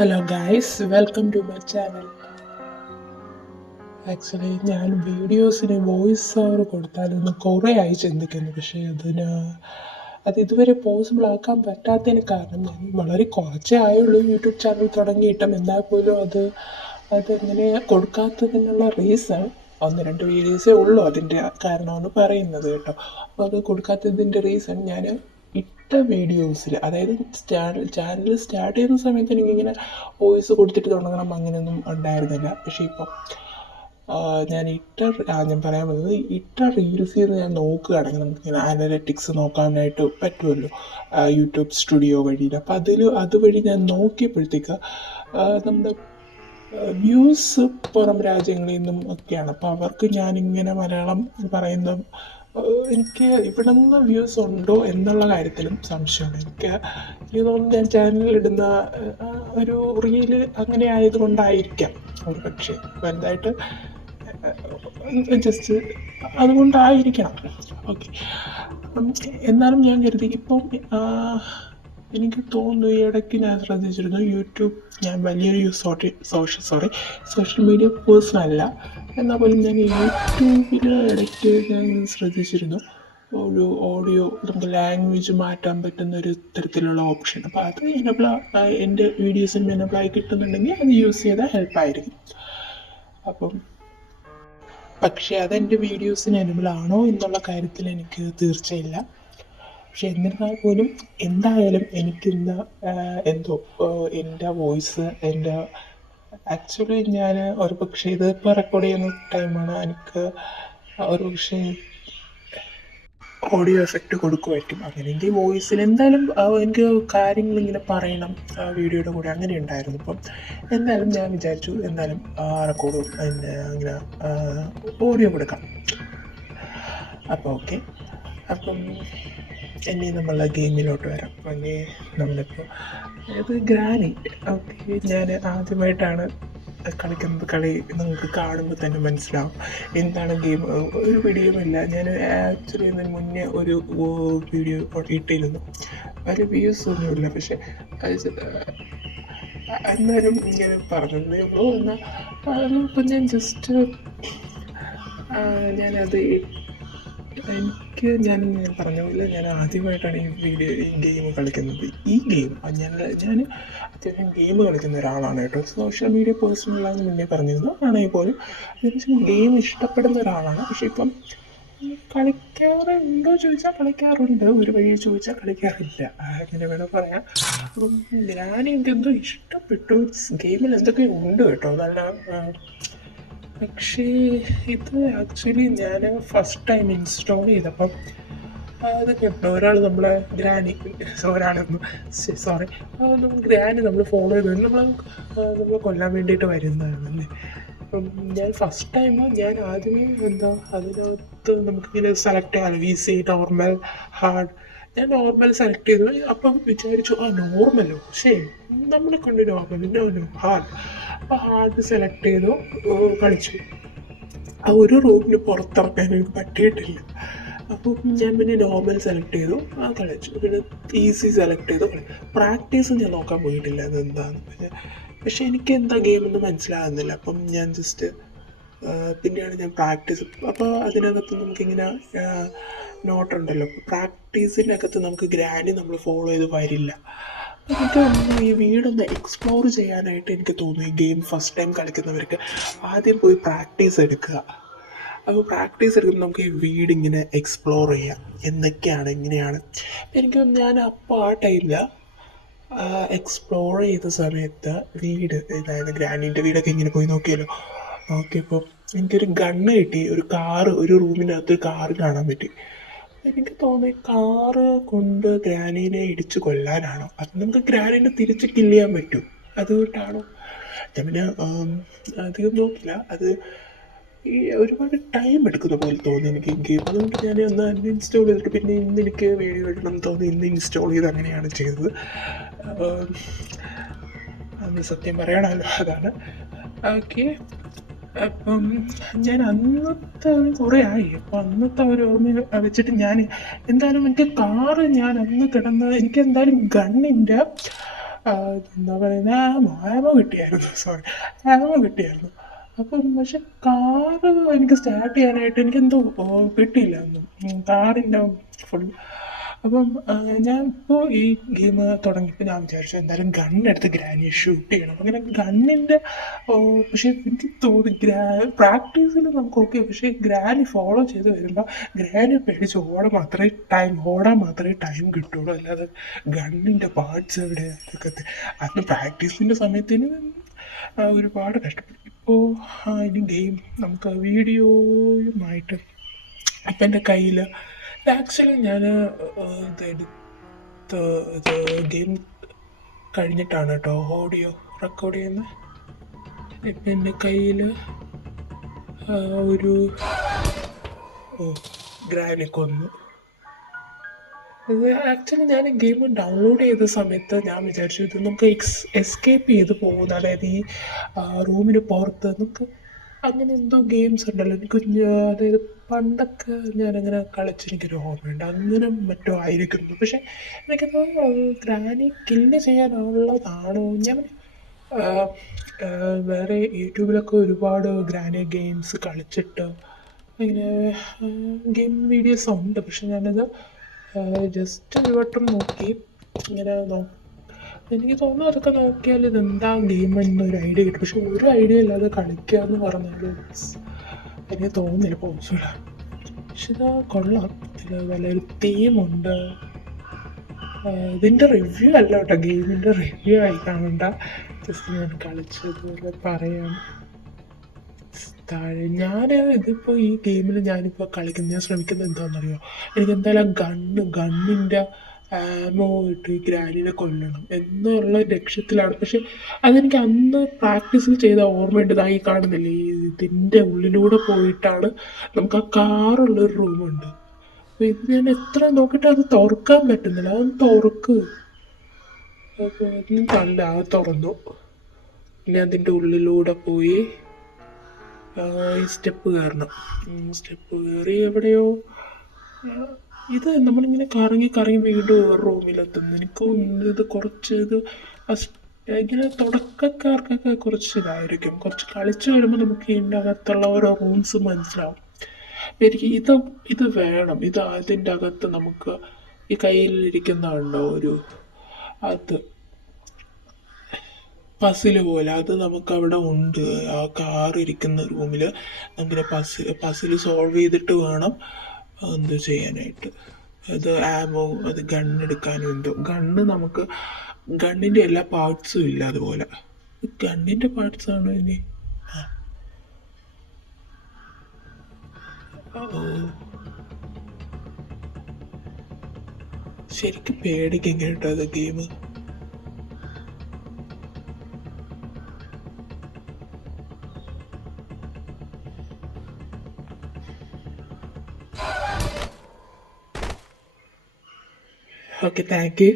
Hello guys, welcome to my channel. Actually ഞാൻ വീഡിയോസിന് voice over കൊടുത്താലൊന്ന് കുറേ ആയി ചിന്തിക്കുന്നു. പക്ഷേ അത് ഇതുവരെ പോസിബിൾ ആക്കാൻ പറ്റാത്തതിന് കാരണം ഞാൻ വളരെ കുറച്ചേ ആയുള്ളൂ യൂട്യൂബ് ചാനൽ തുടങ്ങിയിട്ടും. എന്നാൽ പോലും അതെങ്ങനെ കൊടുക്കാത്തതിനുള്ള റീസൺ ഒന്ന് രണ്ട് വീഡിയോസേ ഉള്ളൂ അതിൻ്റെ കാരണമെന്ന് പറയുന്നത് കേട്ടോ. അപ്പോൾ അത് കൊടുക്കാത്തതിൻ്റെ റീസൺ ഞാൻ ഇട്ട വീഡിയോസിൽ, അതായത് ചാനൽ സ്റ്റാർട്ട് ചെയ്യുന്ന സമയത്ത് എനിക്കിങ്ങനെ വോയിസ് കൊടുത്തിട്ട് തുടങ്ങണം അങ്ങനെയൊന്നും ഉണ്ടായിരുന്നില്ല. പക്ഷേ ഇപ്പം ഞാൻ പറയാൻ പറ്റുന്നത് ഇട്ട റീൽസിൽ നിന്ന് ഞാൻ നോക്കുകയാണെങ്കിൽ നമുക്കിങ്ങനെ അനലറ്റിക്സ് നോക്കാനായിട്ട് പറ്റുമല്ലോ യൂട്യൂബ് സ്റ്റുഡിയോ വഴിയിൽ. അപ്പം അതുവഴി ഞാൻ നോക്കിയപ്പോഴത്തേക്ക് നമ്മുടെ വ്യൂസ് പുറം രാജ്യങ്ങളിൽ നിന്നും ഒക്കെയാണ്. അപ്പോൾ അവർക്ക് ഞാനിങ്ങനെ മലയാളം പറയുന്ന എനിക്ക് ഇവിടെ നിന്ന് വ്യൂസ് ഉണ്ടോ എന്നുള്ള കാര്യത്തിലും സംശയമുണ്ട്. എനിക്ക് തോന്നുന്നു ഞാൻ ചാനലിലിടുന്ന ഒരു റീല് അങ്ങനെ ആയതുകൊണ്ടായിരിക്കാം ഒരു പക്ഷേ വലുതായിട്ട് ജസ്റ്റ് അതുകൊണ്ടായിരിക്കണം. ഓക്കെ, എന്നാലും ഞാൻ കരുതി ഇപ്പം എനിക്ക് തോന്നുന്നു ഈ ഇടയ്ക്ക് ഞാൻ ശ്രദ്ധിച്ചിരുന്നു ഞാൻ വലിയൊരു സോഷ്യൽ മീഡിയ പേഴ്സൺ അല്ല, എന്നാൽ പോലും ഞാൻ യൂട്യൂബിൽ ഇടയ്ക്ക് ഞാൻ ശ്രദ്ധിച്ചിരുന്നു ഒരു ഓഡിയോ നമുക്ക് ലാംഗ്വേജ് മാറ്റാൻ പറ്റുന്ന ഒരു തരത്തിലുള്ള ഓപ്ഷൻ. അപ്പോൾ അത് എൻ്റെ വീഡിയോസിന് എനബിളായി കിട്ടുന്നുണ്ടെങ്കിൽ അത് യൂസ് ചെയ്താൽ ഹെൽപ്പായിരിക്കും. അപ്പം പക്ഷേ അതെൻ്റെ വീഡിയോസിന് എനബിളാണോ എന്നുള്ള കാര്യത്തിൽ എനിക്ക് തീർച്ചയില്ല. പക്ഷെ എന്നിരുന്നാൽ പോലും എന്തായാലും എനിക്കിന്ന് എൻ്റെ വോയിസ് ആക്ച്വലി ഞാൻ ഒരു പക്ഷേ ഇതിപ്പോൾ റെക്കോർഡ് ചെയ്യുന്ന ടൈമാണ്. എനിക്ക് ഒരു പക്ഷേ ഓഡിയോ എഫക്റ്റ് കൊടുക്കുമായിരിക്കും. അങ്ങനെയെങ്കിൽ വോയിസിൽ എന്തായാലും എനിക്ക് കാര്യങ്ങളിങ്ങനെ പറയണം വീഡിയോയുടെ കൂടെ, അങ്ങനെ ഉണ്ടായിരുന്നു. അപ്പം എന്തായാലും ഞാൻ വിചാരിച്ചു എന്തായാലും റെക്കോർഡ് ഇങ്ങനെ ഓഡിയോ കൊടുക്കാം. അപ്പോൾ ഓക്കെ, അപ്പം ഇനി നമ്മൾ ഗെയിമിലോട്ട് വരാം. ഇനി നമ്മളിപ്പോൾ ഇത് ഗ്രാനി. ഓക്കെ, ഞാൻ ആദ്യമായിട്ടാണ് കളിക്കുന്നത്. കളി നിങ്ങൾക്ക് കാണുമ്പോൾ തന്നെ മനസ്സിലാവും എന്താണ് ഗെയിം. ഒരു പിടിയുമില്ല. ഞാൻ ആക്ച്വലി അതിന് മുന്നേ ഒരു വീഡിയോ ഇട്ടിരുന്നു, അതിൽ വ്യൂസ് ഒന്നുമില്ല. പക്ഷെ എന്നാലും ഇങ്ങനെ പറഞ്ഞതേ ഉള്ളൂ. അതിപ്പോൾ ഞാൻ ജസ്റ്റ് ഞാനത് ഞാൻ പറഞ്ഞ പോലെ ഞാൻ ആദ്യമായിട്ടാണ് ഈ ഗെയിം കളിക്കുന്നത്. ഈ ഗെയിം ഞാൻ അത്യാവശ്യം ഗെയിം കളിക്കുന്ന ഒരാളാണ് കേട്ടോ. സോഷ്യൽ മീഡിയ പേഴ്സണലാണെന്ന് മുന്നേ പറഞ്ഞിരുന്നു. ആണെങ്കിൽ പോലും അത്യാവശ്യം ഗെയിം ഇഷ്ടപ്പെടുന്ന ഒരാളാണ്. പക്ഷെ ഇപ്പം കളിക്കാറുണ്ടോ ചോദിച്ചാൽ കളിക്കാറുണ്ട്, ഒരു വഴി ചോദിച്ചാൽ കളിക്കാറില്ല, അങ്ങനെ വേണം പറയാം. അപ്പം ഞാൻ എനിക്കെന്തോ ഇഷ്ടപ്പെട്ടു. ഗെയിമിൽ എന്തൊക്കെയോ ഉണ്ട് കേട്ടോ നല്ല. പക്ഷേ ഇത് ആക്ച്വലി ഞാൻ ഫസ്റ്റ് ടൈം ഇൻസ്റ്റാൾ ചെയ്തപ്പം അത് കേട്ടോ ഒരാൾ നമ്മളെ ഗ്രാനി നമ്മൾ ഫോളോ ചെയ്ത് നമ്മളെ കൊല്ലാൻ വേണ്ടിയിട്ട് വരുന്നതാണല്ലേ. അപ്പം ഞാൻ ഫസ്റ്റ് ടൈം ഞാൻ ആദ്യമേ അതിനകത്ത് നമുക്കിങ്ങനെ സെലക്ട് ചെയ്യാമല്ലോ, ഈസി, നോർമൽ, ഹാർഡ്. ഞാൻ നോർമൽ സെലക്ട് ചെയ്തു. അപ്പം വിചാരിച്ചു നോർമലോ, ശരി നമ്മളെ കൊണ്ട് നോർമൽ ഹാർഡ്. അപ്പോൾ ഹാർഡ് സെലക്ട് ചെയ്തു, കളിച്ചു. ആ ഒരു റൂമിന് പുറത്തിറക്കാൻ എനിക്ക് പറ്റിയിട്ടില്ല. അപ്പോൾ ഞാൻ പിന്നെ നോർമൽ സെലക്ട് ചെയ്തു, കളിച്ചു. പിന്നെ ഈസി സെലക്ട് ചെയ്തു, പ്രാക്ടീസ് ഞാൻ നോക്കാൻ പോയിട്ടില്ല അതെന്താണെന്ന്. പക്ഷെ എനിക്ക് എന്താ ഗെയിമൊന്നും മനസ്സിലാകുന്നില്ല. അപ്പം ഞാൻ ജസ്റ്റ് പിന്നെയാണ് ഞാൻ പ്രാക്ടീസ്. അപ്പോൾ അതിനകത്ത് നമുക്കിങ്ങനെ നോട്ടുണ്ടല്ലോ, പ്രാക്ടീസിനകത്ത് നമുക്ക് ഗ്രാനി നമ്മൾ ഫോളോ ചെയ്ത് വരില്ല. എനിക്ക് ഈ വീടൊന്ന് എക്സ്പ്ലോർ ചെയ്യാനായിട്ട് എനിക്ക് തോന്നുന്നു ഈ ഗെയിം ഫസ്റ്റ് ടൈം കളിക്കുന്നവർക്ക് ആദ്യം പോയി പ്രാക്ടീസ് എടുക്കുക. അപ്പോൾ പ്രാക്ടീസ് എടുക്കുമ്പോൾ നമുക്ക് ഈ വീടിങ്ങനെ എക്സ്പ്ലോർ ചെയ്യാം, എന്തൊക്കെയാണ് എങ്ങനെയാണ്. ഞാൻ അപ്പോൾ ആ ടൈമിൽ എക്സ്പ്ലോർ ചെയ്ത സമയത്ത് അതായത് ഗ്രാനീൻ്റെ വീടൊക്കെ ഇങ്ങനെ പോയി നോക്കിയപ്പോൾ എനിക്കൊരു ഗണ്ണ് കിട്ടി, ഒരു റൂമിനകത്ത് ഒരു കാറ് കാണാൻ പറ്റി. എനിക്ക് തോന്നി കാറ് കൊണ്ട് ഗ്രാനീനെ ഇടിച്ച് കൊല്ലാനാണോ, അത് നമുക്ക് ഗ്രാനീനെ തിരിച്ച് കില്ല് ചെയ്യാൻ പറ്റും, അതുകൊണ്ടാണോ. ഞാൻ പിന്നെ അധികം നോക്കില്ല. അത് ഈ ഒരുപാട് ടൈം എടുക്കുന്ന പോലെ തോന്നി എനിക്ക് ഗെയിം. അതുകൊണ്ട് ഞാൻ ഒന്ന് അൺഇൻസ്റ്റാൾ ചെയ്തിട്ട് പിന്നെ ഇന്ന് എനിക്ക് വീഡിയോ ഇടണം തോന്നി ഇന്ന് ഇൻസ്റ്റാൾ ചെയ്ത് അങ്ങനെയാണ് ചെയ്തത്. അന്ന് സത്യം പറയണമല്ലോ, അതാണ്. ഓക്കെ, അപ്പം ഞാൻ അന്നത്തെ കുറേ ആയി. അപ്പം അന്നത്തെ ഒരു ഓർമ്മ വെച്ചിട്ട് ഞാൻ എന്തായാലും എനിക്ക് കാറ് ഞാൻ അന്ന് കിടന്ന് എനിക്ക് എന്തായാലും ഗണ്ണിൻ്റെ എന്താ പറയുന്നത്, ആമോ കിട്ടിയായിരുന്നു, സോറി, ആമോ കിട്ടിയായിരുന്നു. അപ്പം പക്ഷെ കാറ് എനിക്ക് സ്റ്റാർട്ട് ചെയ്യാനായിട്ട് എനിക്കെന്തോ കിട്ടിയില്ല ഒന്നും, കാറിൻ്റെ ഫുൾ. അപ്പം ഞാൻ ഇപ്പോൾ ഈ ഗെയിം തുടങ്ങിയപ്പോൾ ഞാൻ വിചാരിച്ചു എന്തായാലും ഗണ്ണെടുത്ത് ഗ്രാനിയെ ഷൂട്ട് ചെയ്യണം. അങ്ങനെ ഗണ്ണിൻ്റെ പക്ഷേ എനിക്ക് തോന്നി പ്രാക്ടീസിൽ നമുക്ക് ഓക്കെ, പക്ഷേ ഗ്രാനി ഫോളോ ചെയ്ത് വരുമ്പോൾ ഗ്രാനി പേടിച്ച് ഓടാൻ മാത്രമേ ടൈം കിട്ടുള്ളൂ. അല്ലാതെ ഗണ്ണിൻ്റെ പാർട്സ് എവിടെ അതൊക്കെ അന്ന് പ്രാക്ടീസിൻ്റെ സമയത്തിന് ഒരുപാട് കഷ്ടപ്പെട്ടു. ഇപ്പോൾ ഇനി ഗെയിം നമുക്ക് വീഡിയോയുമായിട്ട് ഇപ്പം എൻ്റെ കയ്യിൽ ആക്ച്വലി ഞാൻ ഇതെടുത്ത് ഇത് ഗെയിം കഴിഞ്ഞിട്ടാണ് കേട്ടോ ഓഡിയോ റെക്കോർഡ് ചെയ്യുന്നത്. ഇപ്പം എൻ്റെ കയ്യിൽ ഒരു ഗ്രാനി കൊന്നു. ഇത് ആക്ച്വലി ഞാൻ ഗെയിം ഡൗൺലോഡ് ചെയ്ത സമയത്ത് ഞാൻ വിചാരിച്ചു ഇത് നമുക്ക് എസ്കേപ്പ് ചെയ്ത് പോകുന്ന, അതായത് ഈ റൂമിന് പുറത്ത് നമുക്ക് അങ്ങനെ എന്തോ ഗെയിംസ് ഉണ്ടല്ലോ, എനിക്ക് അതായത് പണ്ടൊക്കെ ഞാനങ്ങനെ കളിച്ചെനിക്കൊരു ഓർമ്മയുണ്ട്, അങ്ങനെ മറ്റോ ആയിരിക്കുന്നു. പക്ഷെ എനിക്കത് ഗ്രാനി കില്ല് ചെയ്യാനുള്ളതാണോ ഞാൻ വേറെ യൂട്യൂബിലൊക്കെ ഒരുപാട് ഗ്രാനി ഗെയിംസ് കളിച്ചിട്ട് ഇങ്ങനെ ഗെയിം വീഡിയോസ് ഉണ്ട്. പക്ഷെ ഞാനത് ജസ്റ്റ് ഒരു വട്ടം നോക്കി ഇങ്ങനെ എനിക്ക് തോന്നുന്നു അതൊക്കെ നോക്കിയാൽ ഇതെന്താ ഗെയിം എന്നൊരു ഐഡിയ കിട്ടും. പക്ഷെ ഒരു ഐഡിയ ഇല്ലാതെ കളിക്കുക എന്ന് പറഞ്ഞാൽ എനിക്ക് തോന്നുന്നില്ല പോസിബിളാണ്. പക്ഷെ ഇത് കൊള്ളാം, ഇതിൽ നല്ലൊരു തീമുണ്ട്. ഇതിൻ്റെ റിവ്യൂ അല്ല കേട്ടോ, ഗെയിമിൻ്റെ റിവ്യൂ ആയി കാണണ്ട, ജസ്റ്റ് ഞാൻ കളിച്ചതുപോലെ പറയാം. താഴെ ഞാൻ ഇതിപ്പോൾ ഈ ഗെയിമിൽ ഞാനിപ്പോൾ ഞാൻ ശ്രമിക്കുന്നത് എന്താണെന്നറിയോ, എനിക്ക് എന്തായാലും ഗണ്ണിൻ്റെ ആമോ ഇട്ട് ഈ ഗ്രാനിനെ കൊല്ലണം എന്നുള്ള ലക്ഷ്യത്തിലാണ്. പക്ഷെ അതെനിക്ക് അന്ന് പ്രാക്ടീസിൽ ചെയ്ത ഓർമ്മയുണ്ട്. ഈ കാണുന്നില്ലേ, ഈ ഇതിൻ്റെ ഉള്ളിലൂടെ പോയിട്ടാണ് നമുക്ക് ആ കാറുള്ളൊരു റൂമുണ്ട്. അപ്പോൾ ഇത് ഞാൻ എത്ര നോക്കിയിട്ട് അത് തുറക്കാൻ പറ്റുന്നില്ല, അതൊന്ന് തുറക്ക്. അപ്പോൾ തല്ല അത് തുറന്നു. പിന്നെ അതിൻ്റെ ഉള്ളിലൂടെ പോയി ഈ സ്റ്റെപ്പ് കയറണം. സ്റ്റെപ്പ് കയറി എവിടെയോ ഇത് നമ്മളിങ്ങനെ കറങ്ങി കറങ്ങി വീണ്ടും വേറെ റൂമിലെത്തുന്നു. എനിക്ക് ഇത് കുറച്ച് ഇങ്ങനെ തുടക്കക്കാർക്കൊക്കെ കുറച്ച് ഇതായിരിക്കും, കുറച്ച് കളിച്ച് വരുമ്പോൾ നമുക്ക് ഇതിൻ്റെ അകത്തുള്ള ഓരോ റൂംസ് മനസ്സിലാവും. എനിക്ക് ഇത് വേണം. ഇത് അതിൻ്റെ അകത്ത് നമുക്ക് ഈ കയ്യിലിരിക്കുന്നുണ്ടോ ഒരു അത് പസില് പോലെ, അത് നമുക്ക് അവിടെ ഉണ്ട്. ആ കാർ ഇരിക്കുന്ന റൂമിൽ നമുക്കിങ്ങനെ പസില് സോൾവ് ചെയ്തിട്ട് വേണം എന്ത് ചെയ്യാനായിട്ട്. അത് ആമോ, അത് ഗണ്ണെടുക്കാനും എന്തോ നമുക്ക് ഗണ്ണിൻ്റെ എല്ലാ പാർട്സും ഇല്ല. അതുപോലെ ഗണ്ണിൻ്റെ പാർട്സാണ് ഇനി. ഓ ശരിക്കും പേടിക്കും കേട്ടോ അത് ഗെയിം. Okay, thank you.